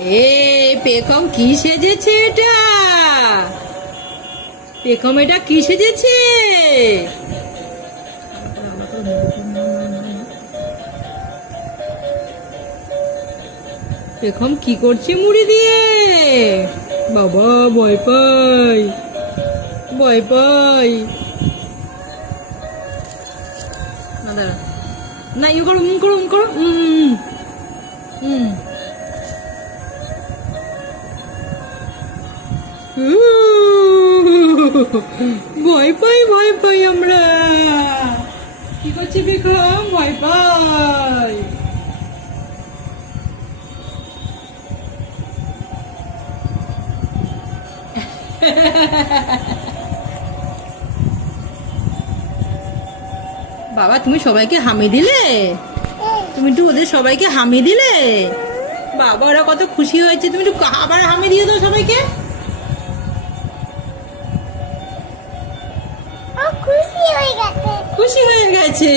পেখম কি সেজেছে এটা? পেখম এটা কি সেজেছে? পেখম কি করছে মুড়ি দিয়ে? বাবা ভয় পাই, ভয় পাই। না দাঁড়া, না ইয়ে করো, করো করো। ভয় পাই, ভয় পাই আমরা। কি করছে পেখম? ভয় পাই। বাবা তুমি সবাইকে হামি দিলে? তুমি একটু ওদের সবাইকে হামি দিলে? বাবা ওরা কত খুশি হয়েছে। তুমি একটু আবার হামি দিয়ে দাও সবাইকে। খুশি হয়ে গেছে। খুশি হয়ে গেছে।